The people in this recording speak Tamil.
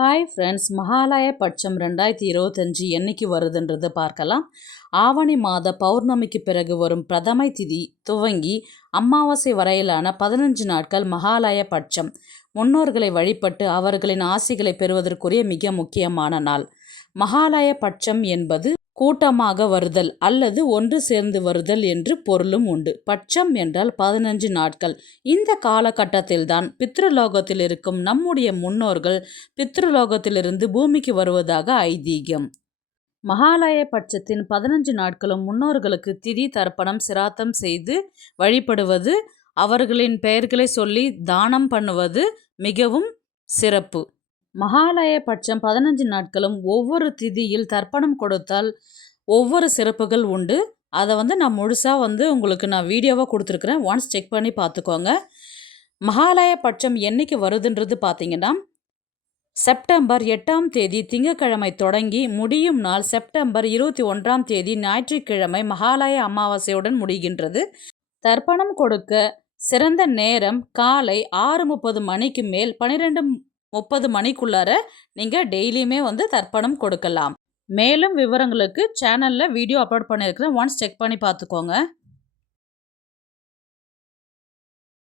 ஹாய் ஃப்ரெண்ட்ஸ் மகாலய பட்சம் ரெண்டாயிரத்தி இருபத்தஞ்சி என்னைக்கு வருதுன்றது பார்க்கலாம். ஆவணி மாத பௌர்ணமிக்கு பிறகு வரும் பிரதமை திதி துவங்கி அமாவாசை வரையிலான பதினஞ்சு நாட்கள் மகாலய பட்சம். முன்னோர்களை வழிபட்டு அவர்களின் ஆசிகளை பெறுவதற்குரிய மிக முக்கியமான நாள். மகாலய பட்சம் என்பது கூட்டமாக வருதல் அல்லது ஒன்று சேர்ந்து வருதல் என்று பொருளும் உண்டு. பட்சம் என்றால் பதினஞ்சு நாட்கள். இந்த காலகட்டத்தில்தான் பித்ருலோகத்தில் இருக்கும் நம்முடைய முன்னோர்கள் பித்ருலோகத்திலிருந்து பூமிக்கு வருவதாக ஐதீகம். மகாலய பட்சத்தின் பதினஞ்சு நாட்களும் முன்னோர்களுக்கு திதி தர்ப்பணம் சிராத்தம் செய்து வழிபடுவது அவர்களின் பெயர்களை சொல்லி தானம் பண்ணுவது மிகவும் சிறப்பு. மகாலய பட்சம் பதினஞ்சு நாட்களும் ஒவ்வொரு திதியில் தர்ப்பணம் கொடுத்தால் ஒவ்வொரு சிறப்புகள் உண்டு. அதை வந்து நான் முழுசாக வந்து உங்களுக்கு நான் வீடியோவாக கொடுத்துருக்குறேன். ஒன்ஸ் செக் பண்ணி பார்த்துக்கோங்க. மகாலய பட்சம் என்னைக்கு வருதுன்றது பார்த்தீங்கன்னா செப்டம்பர் எட்டாம் தேதி திங்கக்கிழமை தொடங்கி முடியும் நாள் செப்டம்பர் இருபத்தி ஒன்றாம் தேதி ஞாயிற்றுக்கிழமை மகாலய அமாவாசையுடன் முடிகின்றது. தர்ப்பணம் கொடுக்க சிறந்த நேரம் காலை ஆறு முப்பது மணிக்கு மேல் பன்னிரெண்டு முப்பது மணிக்குள்ளார நீங்கள் டெய்லியுமே வந்து தர்ப்பணம் கொடுக்கலாம். மேலும் விவரங்களுக்கு சேனலில் வீடியோ அப்லோட் பண்ணியிருக்கிறேன். ஒன்ஸ் செக் பண்ணி பார்த்துக்கோங்க.